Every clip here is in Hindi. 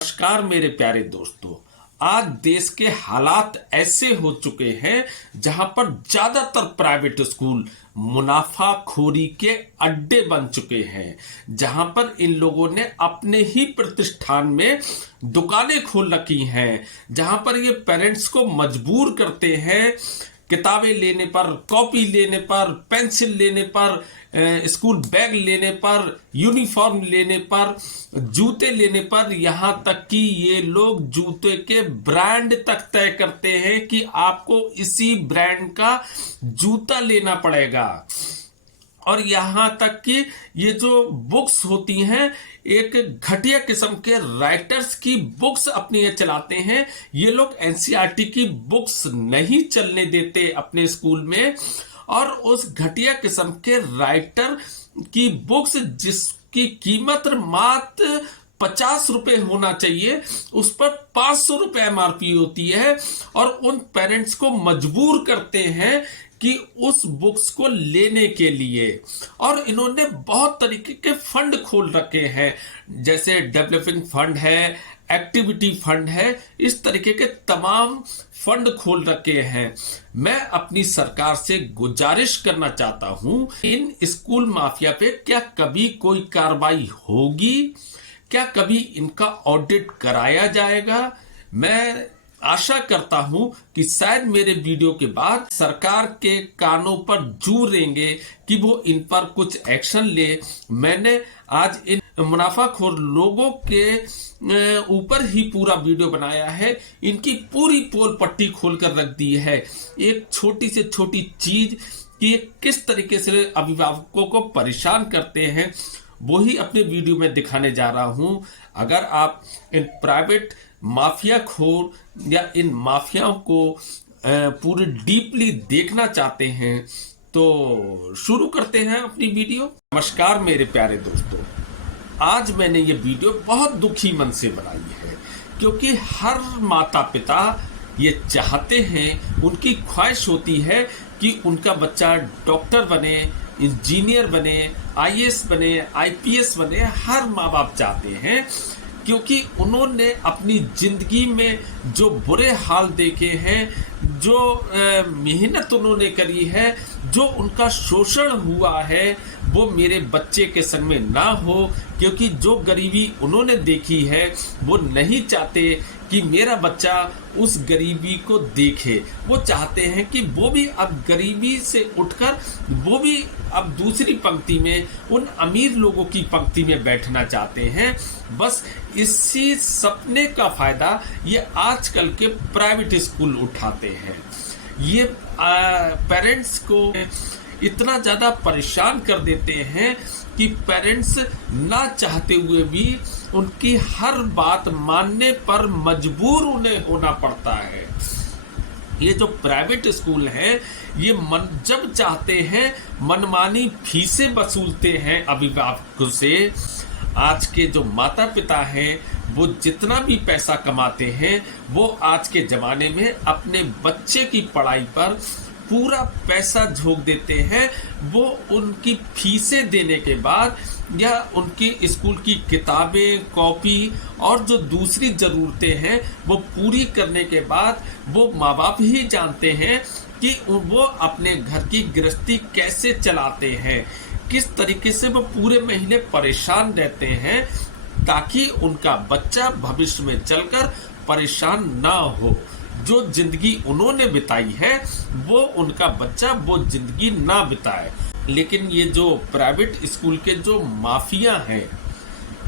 नमस्कार मेरे प्यारे दोस्तों। आज देश के हालात ऐसे हो चुके हैं जहां पर ज्यादातर प्राइवेट स्कूल मुनाफाखोरी के अड्डे बन चुके हैं, जहां पर इन लोगों ने अपने ही प्रतिष्ठान में दुकानें खोल रखी हैं, जहां पर ये पेरेंट्स को मजबूर करते हैं किताबें लेने पर, कॉपी लेने पर, पेंसिल लेने पर, स्कूल बैग लेने पर, यूनिफॉर्म लेने पर, जूते लेने पर, यहां तक कि ये लोग जूते के ब्रांड तक तय करते हैं कि आपको इसी ब्रांड का जूता लेना पड़ेगा। और यहां तक कि ये जो बुक्स होती हैं, एक घटिया किस्म के राइटर्स की बुक्स अपनी ये चलाते हैं। ये लोग एनसीईआरटी की बुक्स नहीं चलने देते अपने स्कूल में, और उस घटिया किस्म के राइटर की बुक्स जिसकी कीमत मात्र 50 रुपए होना चाहिए, उस पर 500 रुपए एमआरपी होती है, और उन पेरेंट्स को मजबूर करते हैं कि उस बुक्स को लेने के लिए। और इन्होंने बहुत तरीके के फंड खोल रखे हैं, जैसे डेवलपिंग फंड है, एक्टिविटी फंड है, इस तरीके के तमाम फंड खोल रखे हैं। मैं अपनी सरकार से गुजारिश करना चाहता हूं, इन स्कूल माफिया पे क्या कभी कोई कार्रवाई होगी? क्या कभी इनका ऑडिट कराया जाएगा? मैं आशा करता हूं कि शायद मेरे वीडियो के बाद सरकार के कानों पर जू रेंगे कि वो इन पर कुछ एक्शन ले। मैंने आज इन मुनाफाखोर लोगों के ऊपर ही पूरा वीडियो बनाया है, इनकी पूरी पोल पट्टी खोलकर रख दी है। एक छोटी से छोटी चीज कि किस तरीके से अभिभावकों को परेशान करते हैं, वो ही अपने वीडियो में दिखाने जा रहा हूं। अगर आप इन प्राइवेट माफिया खोर या इन माफियाओं को पूरी डीपली देखना चाहते हैं तो शुरू करते हैं अपनी वीडियो। नमस्कार मेरे प्यारे दोस्तों, आज मैंने ये वीडियो बहुत दुखी मन से बनाई है, क्योंकि हर माता पिता ये चाहते हैं, उनकी ख्वाहिश होती है कि उनका बच्चा डॉक्टर बने, इंजीनियर बने, आईएएस बने, आईपीएस बने। हर माँ बाप चाहते हैं, क्योंकि उन्होंने अपनी जिंदगी में जो बुरे हाल देखे हैं, जो मेहनत उन्होंने करी है, जो उनका शोषण हुआ है, वो मेरे बच्चे के संग में ना हो। क्योंकि जो गरीबी उन्होंने देखी है, वो नहीं चाहते कि मेरा बच्चा उस गरीबी को देखे। वो चाहते हैं कि वो भी अब गरीबी से उठकर वो भी अब दूसरी पंक्ति में, उन अमीर लोगों की पंक्ति में बैठना चाहते हैं। बस इसी सपने का फायदा ये आजकल के प्राइवेट स्कूल उठाते हैं। ये पेरेंट्स को इतना ज्यादा परेशान कर देते हैं कि पेरेंट्स ना चाहते हुए भी उनकी हर बात मानने पर मजबूर उन्हें होना पड़ता है। ये जो प्राइवेट स्कूल हैं, ये जब चाहते हैं मनमानी फीसें वसूलते हैं अभिभावकों से। आज के जो माता पिता हैं, वो जितना भी पैसा कमाते हैं, वो आज के जमाने में अपने बच्चे की पढ़ाई पर पूरा पैसा झोंक देते हैं। वो उनकी फीसें देने के बाद या उनकी स्कूल की किताबें, कॉपी और जो दूसरी जरूरतें हैं, वो पूरी करने के बाद वो माँ बाप ही जानते हैं कि वो अपने घर की गृहस्थी कैसे चलाते हैं, किस तरीके से वो पूरे महीने परेशान रहते हैं, ताकि उनका बच्चा भविष्य में चलकर परेशान ना हो। जो जिंदगी उन्होंने बिताई है, वो उनका बच्चा वो जिंदगी ना बिताए। लेकिन ये जो प्राइवेट स्कूल के जो माफिया हैं,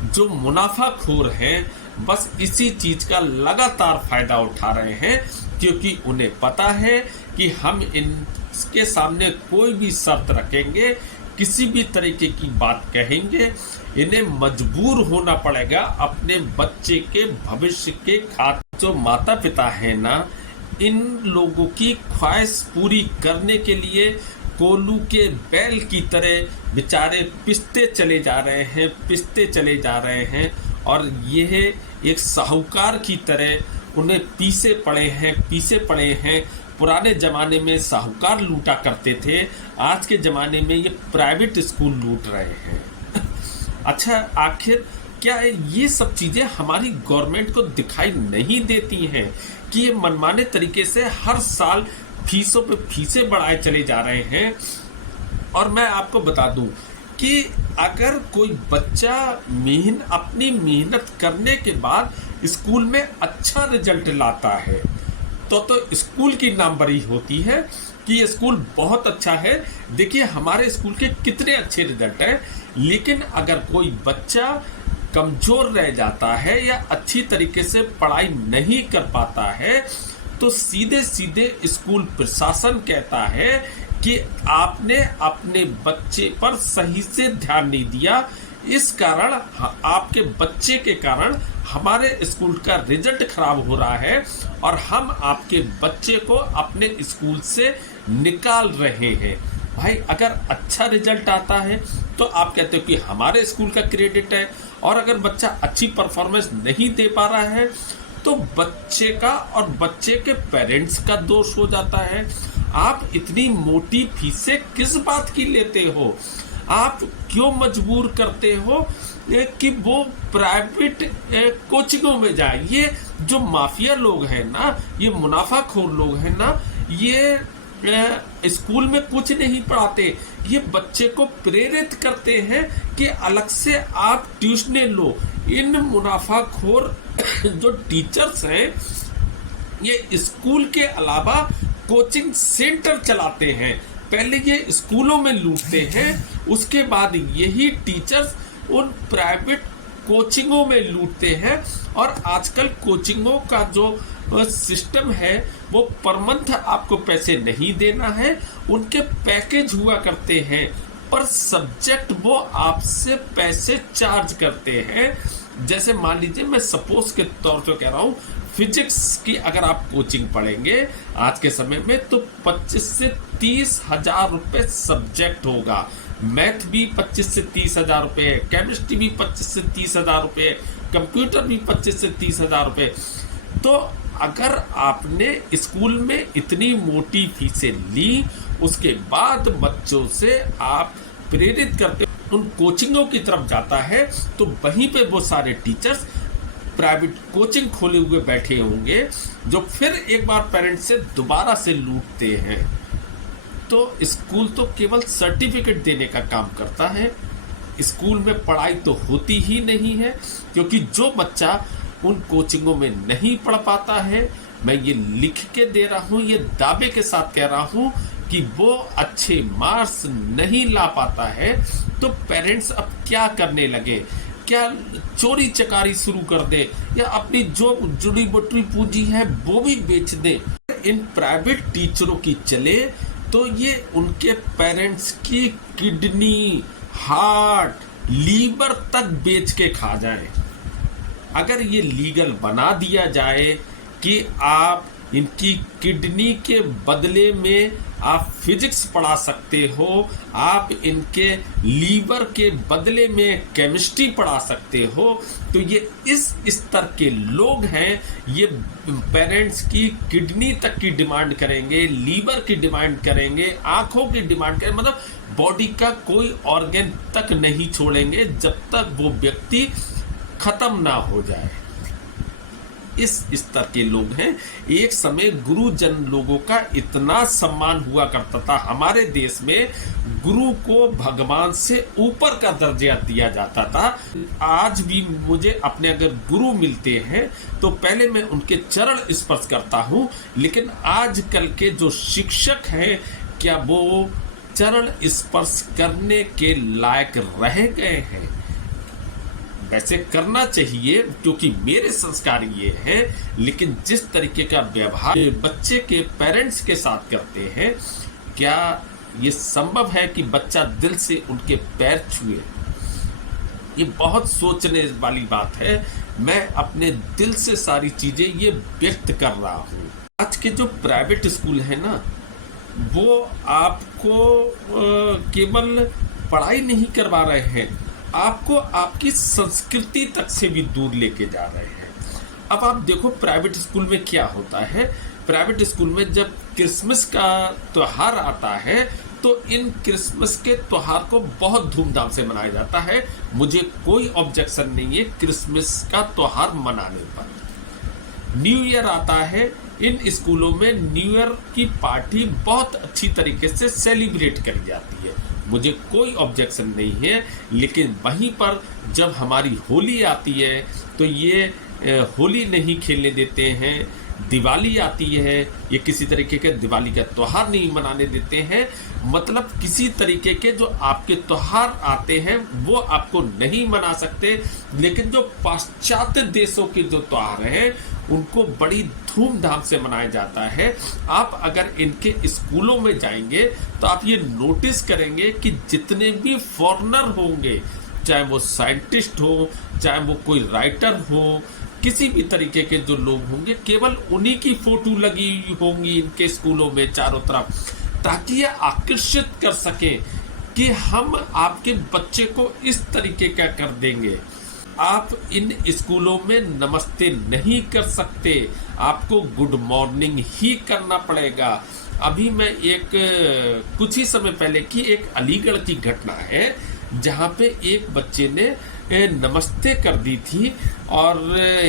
जो मुनाफाखोर हैं, बस इसी चीज का लगातार फायदा उठा रहे हैं, क्योंकि उन्हें पता है कि हम इनके सामने कोई भी शर्त रखेंगे, किसी भी तरीके की बात कहेंगे, इन्हें मजबूर होना पड़ेगा अपने बच्चे के भविष्य के खातिर। जो माता पिता है ना, इन लोगों की ख्वाहिश पूरी करने के लिए कोल्हू के बैल की तरह बेचारे पिसते चले जा रहे हैं, और यह एक साहूकार की तरह उन्हें पीछे पड़े हैं। पुराने जमाने में साहूकार लूटा करते थे, आज के जमाने में ये प्राइवेट स्कूल लूट रहे हैं। अच्छा, आखिर क्या ये सब चीजें हमारी गवर्नमेंट को दिखाई नहीं देती हैं कि ये मनमाने तरीके से हर साल फीसों पे फीसें बढ़ाए चले जा रहे हैं। और मैं आपको बता दूं कि अगर कोई बच्चा अपनी मेहनत करने के बाद स्कूल में अच्छा रिजल्ट लाता है तो स्कूल की नामवरी होती है कि ये स्कूल बहुत अच्छा है, देखिए हमारे स्कूल के कितने अच्छे रिजल्ट हैं। लेकिन अगर कोई बच्चा कमजोर रह जाता है या अच्छी तरीके से पढ़ाई नहीं कर पाता है तो सीधे सीधे स्कूल प्रशासन कहता है कि आपने अपने बच्चे पर सही से ध्यान नहीं दिया, इस कारण आपके बच्चे के कारण हमारे स्कूल का रिजल्ट खराब हो रहा है और हम आपके बच्चे को अपने स्कूल से निकाल रहे हैं। भाई अगर अच्छा रिजल्ट आता है तो आप कहते हो कि हमारे स्कूल का क्रेडिट है, और अगर बच्चा अच्छी परफॉर्मेंस नहीं दे पा रहा है तो बच्चे का और बच्चे के पेरेंट्स का दोष हो जाता है। आप इतनी मोटी फीसें किस बात की लेते हो? आप क्यों मजबूर करते हो कि वो प्राइवेट कोचिंगों में जाए? ये जो माफिया लोग हैं ना, ये मुनाफाखोर लोग हैं ना, ये स्कूल में कुछ नहीं पढ़ाते, ये बच्चे को प्रेरित करते हैं कि अलग से आप ट्यूशने लो। इन मुनाफाखोर जो टीचर्स हैं ये स्कूल के अलावा कोचिंग सेंटर चलाते हैं। पहले ये स्कूलों में लूटते हैं, उसके बाद यही टीचर्स उन प्राइवेट कोचिंगों में लूटते हैं। और आजकल कोचिंगों का जो सिस्टम है वो पर मंथ आपको पैसे नहीं देना है, उनके पैकेज हुआ करते हैं, पर सब्जेक्ट वो आपसे पैसे चार्ज करते हैं। जैसे मान लीजिए मैं सपोज के तौर पे कह रहा हूँ, फिजिक्स की अगर आप कोचिंग पढ़ेंगे आज के समय में तो 25 से 30 हजार रुपए सब्जेक्ट होगा। मैथ भी 25 से 30 हजार रुपए है, केमिस्ट्री भी 25 से 30 हजार रुपए, कंप्यूटर भी 25 से 30 हजार रुपए। तो अगर आपने स्कूल में इतनी मोटी फीसें ली, उसके बाद बच्चों से आप प्रेरित करते उन कोचिंगों की तरफ जाता है, तो वहीं पे वो सारे टीचर्स प्राइवेट कोचिंग खोले हुए बैठे होंगे जो फिर एक बार पेरेंट्स से दोबारा से लूटते हैं। तो स्कूल तो केवल सर्टिफिकेट देने का काम करता है, स्कूल में पढ़ाई तो होती ही नहीं है, क्योंकि जो बच्चा उन कोचिंगों में नहीं पढ़ पाता है, मैं ये लिख के दे रहा हूँ, ये दावे के साथ कह रहा हूँ कि वो अच्छे मार्क्स नहीं ला पाता है, तो पेरेंट्स अब क्या करने लगे? क्या चोरी चकारी शुरू कर दे या अपनी जो जुड़ी बटुरी पूंजी है वो भी बेच दे? इन प्राइवेट टीचरों की चले तो ये उनके पेरेंट्स की किडनी, हार्ट, लीवर तक बेच के खा जाए। अगर ये लीगल बना दिया जाए कि आप इनकी किडनी के बदले में आप फिजिक्स पढ़ा सकते हो, आप इनके लीवर के बदले में केमिस्ट्री पढ़ा सकते हो, तो ये इस स्तर के लोग हैं, ये पेरेंट्स की किडनी तक की डिमांड करेंगे, लीवर की डिमांड करेंगे, आंखों की डिमांड करेंगे, मतलब बॉडी का कोई ऑर्गन तक नहीं छोड़ेंगे जब तक वो व्यक्ति खत्म ना हो जाए। इस स्तर के लोग हैं। एक समय गुरुजन लोगों का इतना सम्मान हुआ करता था हमारे देश में, गुरु को भगवान से ऊपर का दर्जा दिया जाता था। आज भी मुझे अपने अगर गुरु मिलते हैं तो पहले मैं उनके चरण स्पर्श करता हूं, लेकिन आजकल के जो शिक्षक हैं क्या वो चरण स्पर्श करने के लायक रह गए हैं? वैसे करना चाहिए क्योंकि मेरे संस्कार ये हैं, लेकिन जिस तरीके का व्यवहार बच्चे के पेरेंट्स के साथ करते हैं, क्या ये संभव है कि बच्चा दिल से उनके पैर छुए? ये बहुत सोचने वाली बात है। मैं अपने दिल से सारी चीजें ये व्यक्त कर रहा हूँ। आज के जो प्राइवेट स्कूल है ना, वो आपको केवल पढ़ाई नहीं करवा रहे हैं, आपको आपकी संस्कृति तक से भी दूर लेके जा रहे हैं। अब आप देखो प्राइवेट स्कूल में क्या होता है। प्राइवेट स्कूल में जब क्रिसमस का त्योहार आता है तो इन क्रिसमस के त्योहार को बहुत धूमधाम से मनाया जाता है। मुझे कोई ऑब्जेक्शन नहीं है क्रिसमस का त्योहार मनाने पर। न्यू ईयर आता है, इन स्कूलों में न्यू ईयर की पार्टी बहुत अच्छी तरीके से सेलिब्रेट करी जाती है, मुझे कोई ऑब्जेक्शन नहीं है। लेकिन वहीं पर जब हमारी होली आती है तो ये होली नहीं खेलने देते हैं। दिवाली आती है, ये किसी तरीके के दिवाली का त्योहार नहीं मनाने देते हैं। मतलब किसी तरीके के जो आपके त्योहार आते हैं वो आपको नहीं मना सकते। लेकिन जो पाश्चात्य देशों के जो त्योहार हैं उनको बड़ी धूमधाम से मनाया जाता है। आप अगर इनके स्कूलों में जाएंगे तो आप ये नोटिस करेंगे कि जितने भी फॉरेनर होंगे, चाहे वो साइंटिस्ट हो, चाहे वो कोई राइटर हो, किसी भी तरीके के जो लोग होंगे, केवल उन्हीं की फोटो लगी होंगी इनके स्कूलों में चारों तरफ, ताकि ये आकर्षित कर सके कि हम आपके बच्चे को इस तरीके का कर देंगे। आप इन स्कूलों में नमस्ते नहीं कर सकते, आपको गुड मॉर्निंग ही करना पड़ेगा। अभी मैं कुछ ही समय पहले की एक अलीगढ़ की घटना है जहाँ पे एक बच्चे ने नमस्ते कर दी थी और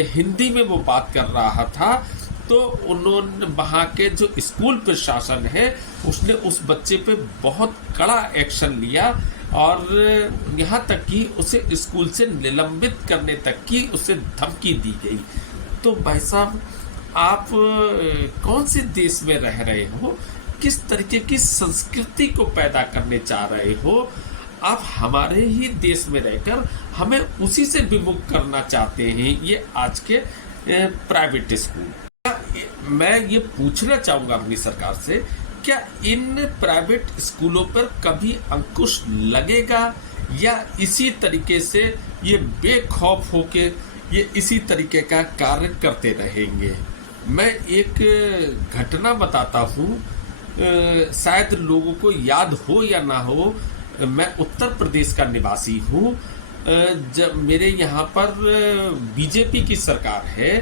हिंदी में वो बात कर रहा था। तो उन्होंने वहाँ के जो स्कूल प्रशासन है उसने उस बच्चे पे बहुत कड़ा एक्शन लिया और यहाँ तक कि उसे स्कूल से निलंबित करने तक की उसे धमकी दी गई। तो भाई साहब, आप कौन से देश में रह रहे हो, किस तरीके की संस्कृति को पैदा करने चाह रहे हो? आप हमारे ही देश में रहकर हमें उसी से विमुख करना चाहते हैं ये आज के प्राइवेट स्कूल। मैं ये पूछना चाहूँगा अपनी सरकार से, क्या इन प्राइवेट स्कूलों पर कभी अंकुश लगेगा या इसी तरीके से ये बेखौफ होके ये इसी तरीके का कार्य करते रहेंगे? मैं एक घटना बताता हूँ, शायद लोगों को याद हो या ना हो, मैं उत्तर प्रदेश का निवासी हूँ। जब मेरे यहाँ पर बीजेपी की सरकार है,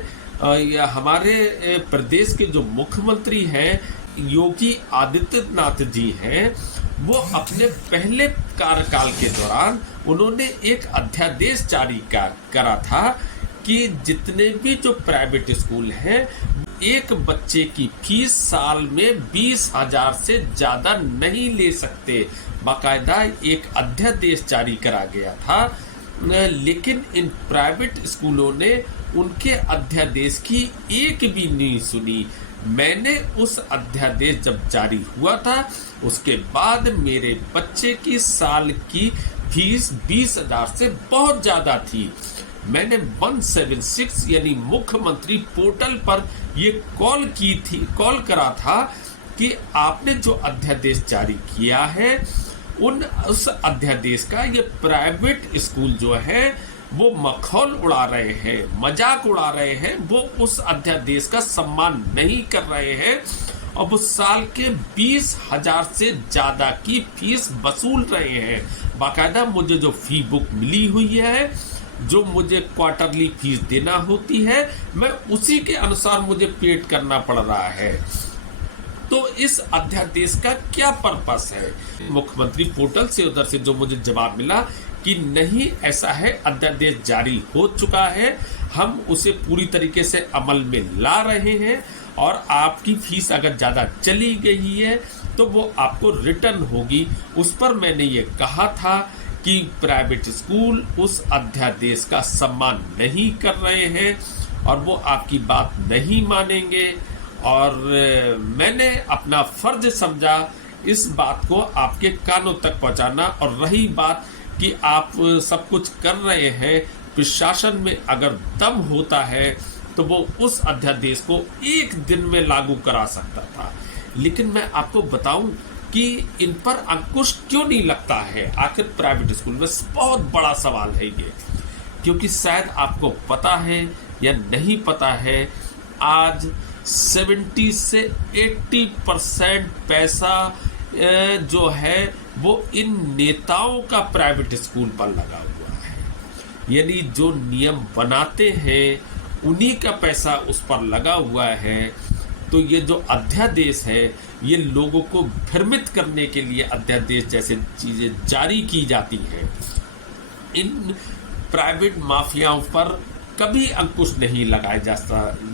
या हमारे प्रदेश के जो मुख्यमंत्री हैं योगी आदित्यनाथ जी हैं, वो अपने पहले कार्यकाल के दौरान उन्होंने एक अध्यादेश जारी करा था कि जितने भी जो प्राइवेट स्कूल हैं एक बच्चे की फीस साल में 20,000 से ज़्यादा नहीं ले सकते। बाकायदा एक अध्यादेश जारी करा गया था, लेकिन इन प्राइवेट स्कूलों ने उनके अध्यादेश की एक भी नहीं सुनी। मैंने उस अध्यादेश जब जारी हुआ था उसके बाद मेरे बच्चे की साल की फीस 20,000 से बहुत ज़्यादा थी। मैंने 176 यानी मुख्यमंत्री पोर्टल पर ये कॉल करा था कि आपने जो अध्यादेश जारी किया है उस अध्यादेश का ये प्राइवेट स्कूल जो है वो मखौल उड़ा रहे हैं, मजाक उड़ा रहे हैं, वो उस अध्यादेश का सम्मान नहीं कर रहे हैं और वो साल के 20,000 से ज़्यादा की फीस वसूल रहे हैं। बाकायदा मुझे जो फी बुक मिली हुई है, जो मुझे क्वार्टरली फीस देना होती है, मैं उसी के अनुसार मुझे पेड करना पड़ रहा है। तो इस अध्यादेश का क्या पर्पस है? मुख्यमंत्री पोर्टल से उधर से जो मुझे जवाब मिला कि नहीं, ऐसा है, अध्यादेश जारी हो चुका है, हम उसे पूरी तरीके से अमल में ला रहे हैं और आपकी फीस अगर ज़्यादा चली गई है तो वो आपको रिटर्न होगी। उस पर मैंने ये कहा था कि प्राइवेट स्कूल उस अध्यादेश का सम्मान नहीं कर रहे हैं और वो आपकी बात नहीं मानेंगे, और मैंने अपना फर्ज समझा इस बात को आपके कानों तक पहुंचाना। और रही बात कि आप सब कुछ कर रहे हैं, प्रशासन में अगर दम होता है तो वो उस अध्यादेश को एक दिन में लागू करा सकता था। लेकिन मैं आपको बताऊं कि इन पर अंकुश क्यों नहीं लगता है आखिर प्राइवेट स्कूल में, बहुत बड़ा सवाल है ये। क्योंकि शायद आपको पता है या नहीं पता है, आज 70 से 80% पैसा जो है वो इन नेताओं का प्राइवेट स्कूल पर लगा हुआ है। यानी जो नियम बनाते हैं उन्हीं का पैसा उस पर लगा हुआ है। तो ये जो अध्यादेश है ये लोगों को भ्रमित करने के लिए अध्यादेश जैसे चीजें जारी की जाती हैं। इन प्राइवेट माफियाओं पर कभी अंकुश नहीं लगाया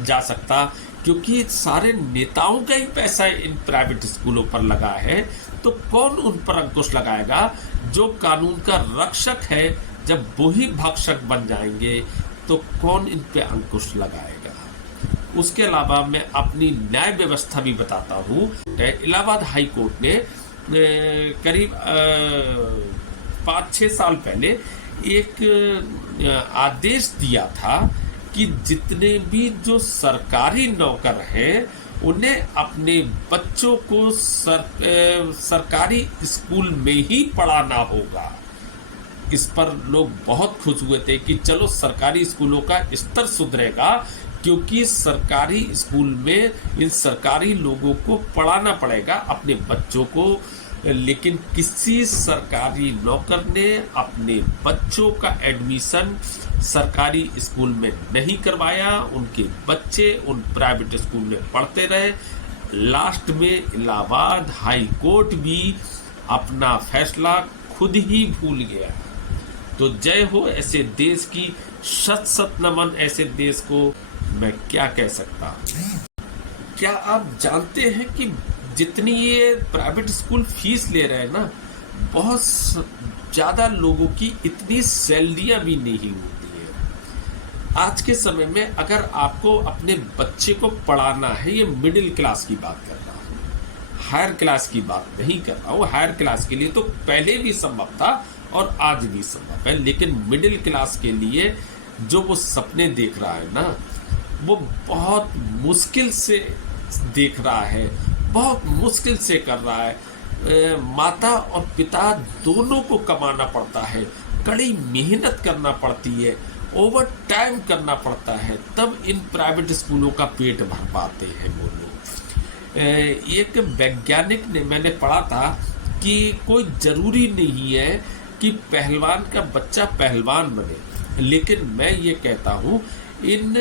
जा सकता, क्योंकि सारे नेताओं का ही पैसा इन प्राइवेट स्कूलों पर लगा है। तो कौन उन पर अंकुश लगाएगा? जो कानून का रक्षक है, जब वो ही भक्षक बन जाएंगे तो कौन इन पे अंकुश लगाएगा? उसके अलावा मैं अपनी न्याय व्यवस्था भी बताता हूँ। इलाहाबाद हाई कोर्ट ने करीब 5-6 साल पहले एक आदेश दिया था कि जितने भी जो सरकारी नौकर हैं उन्हें अपने बच्चों को सरकारी स्कूल में ही पढ़ाना होगा। इस पर लोग बहुत खुश हुए थे कि चलो सरकारी स्कूलों का स्तर सुधरेगा, क्योंकि सरकारी स्कूल में इन सरकारी लोगों को पढ़ाना पड़ेगा अपने बच्चों को। लेकिन किसी सरकारी नौकर ने अपने बच्चों का एडमिशन सरकारी स्कूल में नहीं करवाया। उनके बच्चे उन प्राइवेट स्कूल में पढ़ते रहे। लास्ट में इलाहाबाद हाई कोर्ट भी अपना फैसला खुद ही भूल गया। तो जय हो ऐसे देश की, शत शत नमन ऐसे देश को। मैं क्या कह सकता हूँ? क्या आप जानते हैं कि जितनी ये प्राइवेट स्कूल फीस ले रहे हैं ना, बहुत ज्यादा लोगों की इतनी सैलरियां भी नहीं होती है। आज के समय में अगर आपको अपने बच्चे को पढ़ाना है, ये मिडिल क्लास की बात कर रहा हूँ, हायर क्लास की बात नहीं कर रहा हूँ। हायर क्लास के लिए तो पहले भी संभव था और आज भी संभव है, लेकिन मिडिल क्लास के लिए जो वो सपने देख रहा है ना, वो बहुत मुश्किल से देख रहा है, बहुत मुश्किल से कर रहा है। माता और पिता दोनों को कमाना पड़ता है, कड़ी मेहनत करना पड़ती है, ओवर टाइम करना पड़ता है, तब इन प्राइवेट स्कूलों का पेट भर पाते हैं वो लोग। एक वैज्ञानिक ने, मैंने पढ़ा था कि कोई जरूरी नहीं है कि पहलवान का बच्चा पहलवान बने, लेकिन मैं ये कहता हूँ इन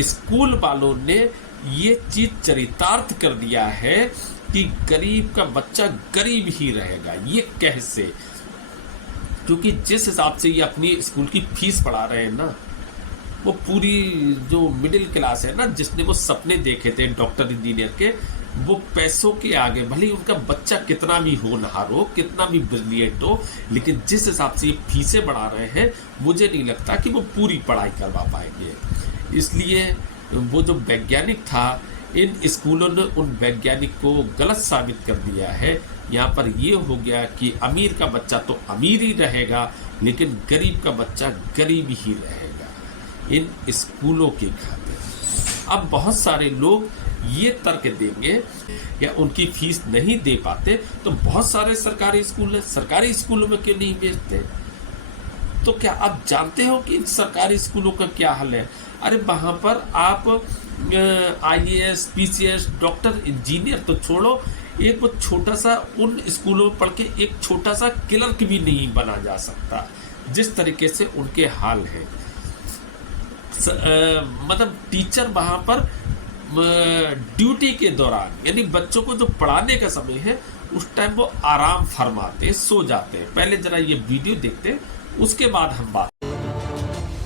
स्कूल वालों ने ये चीज चरितार्थ कर दिया है कि गरीब का बच्चा गरीब ही रहेगा। ये कैसे? क्योंकि जिस हिसाब से ये अपनी स्कूल की फीस बढ़ा रहे हैं ना, वो पूरी जो मिडिल क्लास है ना, जिसने वो सपने देखे थे डॉक्टर इंजीनियर के, वो पैसों के आगे, भले ही उनका बच्चा कितना भी होनहार हो, कितना भी ब्रिलियंट हो, लेकिन जिस हिसाब से ये फीसें बढ़ा रहे हैं, मुझे नहीं लगता कि वो पूरी पढ़ाई करवा पाएंगे। इसलिए वो जो वैज्ञानिक था, इन स्कूलों ने उन वैज्ञानिक को गलत साबित कर दिया है। यहाँ पर ये हो गया कि अमीर का बच्चा तो अमीर ही रहेगा, लेकिन गरीब का बच्चा गरीब ही रहेगा इन स्कूलों के खातिर। अब बहुत सारे लोग ये तर्क देंगे या उनकी फीस नहीं दे पाते तो बहुत सारे सरकारी स्कूल हैं, सरकारी स्कूलों में क्यों नहीं भेजते? तो क्या आप जानते हो कि इन सरकारी स्कूलों का क्या हाल है? अरे वहाँ पर आप IAS, PCS, डॉक्टर, इंजीनियर तो छोड़ो, एक वो छोटा सा उन स्कूलों में पढ़ के एक छोटा सा क्लर्क भी नहीं बना जा सकता, जिस तरीके से उनके हाल है। मतलब टीचर वहाँ पर ड्यूटी के दौरान, यानी बच्चों को जो पढ़ाने का समय है उस टाइम वो आराम फरमाते, सो जाते हैं। पहले जरा ये वीडियो देखते, उसके बाद हम बात।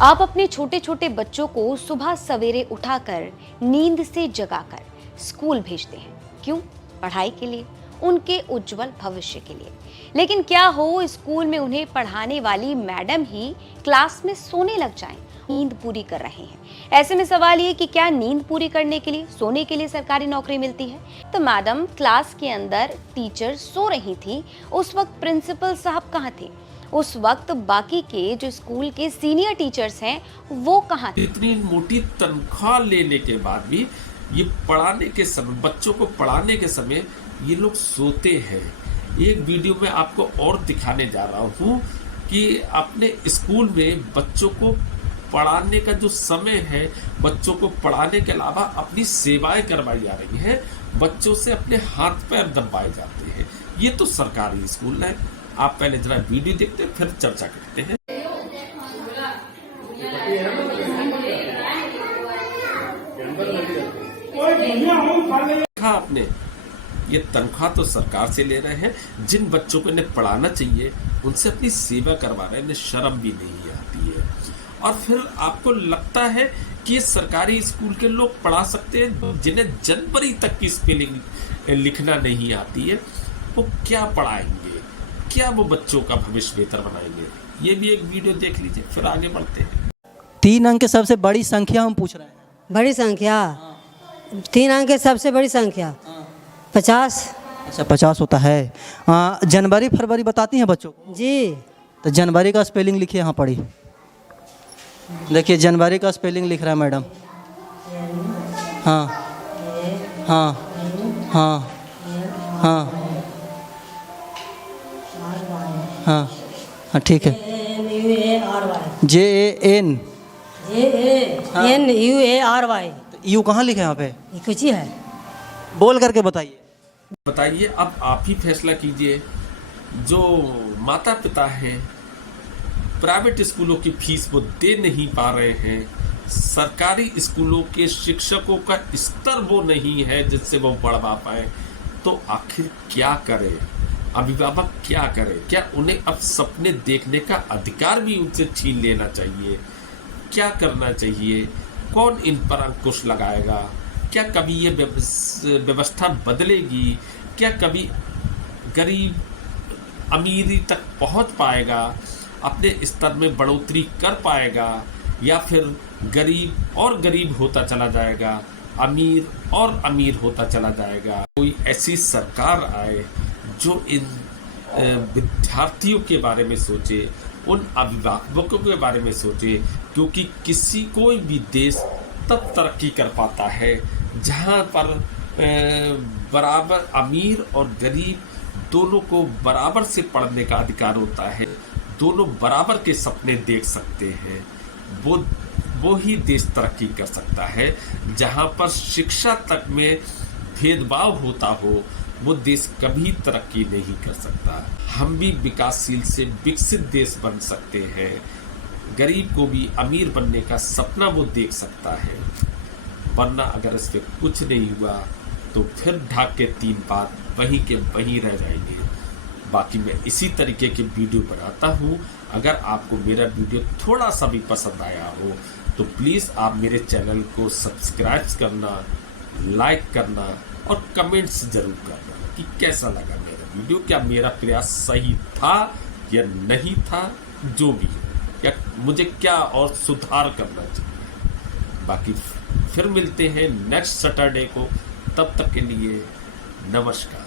आप अपने छोटे छोटे बच्चों को सुबह सवेरे उठाकर नींद से जगाकर स्कूल भेजते हैं, क्यों? पढ़ाई के लिए, उनके उज्जवल भविष्य के लिए। लेकिन क्या हो स्कूल में उन्हें पढ़ाने वाली मैडम ही क्लास में सोने लग जाएं, नींद पूरी कर रहे हैं। ऐसे में सवाल ये कि क्या नींद पूरी करने के लिए, सोने के लिए सरकारी नौकरी मिलती है? तो मैडम क्लास के अंदर टीचर सो रही थी, उस वक्त प्रिंसिपल साहब कहाँ थे? उस वक्त बाकी के जो स्कूल के सीनियर टीचर्स हैं वो कहाँ थे? इतनी मोटी तनख्वाह लेने के बाद भी ये पढ़ाने के समय, बच्चों को पढ़ाने के समय ये लोग सोते हैं। एक वीडियो में आपको और दिखाने जा रहा हूँ कि अपने स्कूल में बच्चों को पढ़ाने का जो समय है, बच्चों को पढ़ाने के अलावा अपनी सेवाएं करवाई जा रही हैं, बच्चों से अपने हाथ पैर दबाए जाते हैं। ये तो सरकारी स्कूल है। आप पहले जरा वीडियो देखते हैं, फिर चर्चा करते हैं। देखा आपने, ये तनख्वाह तो सरकार से ले रहे हैं। जिन बच्चों को इन्हें पढ़ाना चाहिए उनसे अपनी सेवा करवा रहे हैं, इन्हें शर्म भी नहीं आती है। और फिर आपको लगता है कि ये सरकारी स्कूल के लोग पढ़ा सकते हैं जिन्हें जनवरी तक की स्पेलिंग लिखना नहीं आती है, वो क्या पढ़ाएंगे? क्या वो बच्चों का भविष्य बेहतर बनाएंगे? ये भी एक वीडियो देख लीजिए, फिर आगे बढ़ते हैं। 3 अंक की सबसे बड़ी संख्या हम पूछ रहे हैं। बड़ी संख्या 3 अंक की सबसे बड़ी संख्या 50। अच्छा 50 होता है। जनवरी फरवरी बताती हैं बच्चों को? जी। तो जनवरी का स्पेलिंग लिखिए, यहाँ पढ़ी। देखिए जनवरी का स्पेलिंग लिख रहा है मैडम। हाँ हाँ हाँ हाँ हाँ हाँ ठीक है। JANUARY। यू कहाँ लिखा है यहाँ पे? ये कुछ ही है। बोल करके बताइए। बताइए, अब आप ही फैसला कीजिए। जो माता पिता हैं, प्राइवेट स्कूलों की फीस वो दे नहीं पा रहे हैं, सरकारी स्कूलों के शिक्षकों का स्तर वो नहीं है जिससे वो बढ़वा पाए, तो आखिर क्या करें? अभिभावक क्या करें? क्या उन्हें अब सपने देखने का अधिकार भी उनसे छीन लेना चाहिए? क्या करना चाहिए? कौन इन पर अंकुश लगाएगा? क्या कभी ये व्यवस्था बदलेगी? क्या कभी गरीब अमीरी तक पहुंच पाएगा, अपने स्तर में बढ़ोतरी कर पाएगा, या फिर गरीब और गरीब होता चला जाएगा, अमीर और अमीर होता चला जाएगा? कोई ऐसी सरकार आए जो इन विद्यार्थियों के बारे में सोचे, उन अभिभावकों के बारे में सोचे, क्योंकि कोई भी देश तब तरक्की कर पाता है जहाँ पर बराबर अमीर और गरीब दोनों को बराबर से पढ़ने का अधिकार होता है, दोनों बराबर के सपने देख सकते हैं। वो ही देश तरक्की कर सकता है। जहाँ पर शिक्षा तक में भेदभाव होता हो, वो देश कभी तरक्की नहीं कर सकता। हम भी विकासशील से विकसित देश बन सकते हैं। गरीब को भी अमीर बनने का सपना वो देख सकता है, वरना अगर इस पे कुछ नहीं हुआ तो फिर ढाक के 3 बात वहीं के वहीं रह जाएंगे। बाकी मैं इसी तरीके के वीडियो बनाता हूँ। अगर आपको मेरा वीडियो थोड़ा सा भी पसंद आया हो तो प्लीज़ आप मेरे चैनल को सब्सक्राइब करना, लाइक करना और कमेंट्स ज़रूर करना कि कैसा लगा मेरा वीडियो, क्या मेरा प्रयास सही था या नहीं था, जो भी है, या मुझे क्या और सुधार करना चाहिए। बाकी फिर मिलते हैं नेक्स्ट सैटरडे को। तब तक के लिए नमस्कार।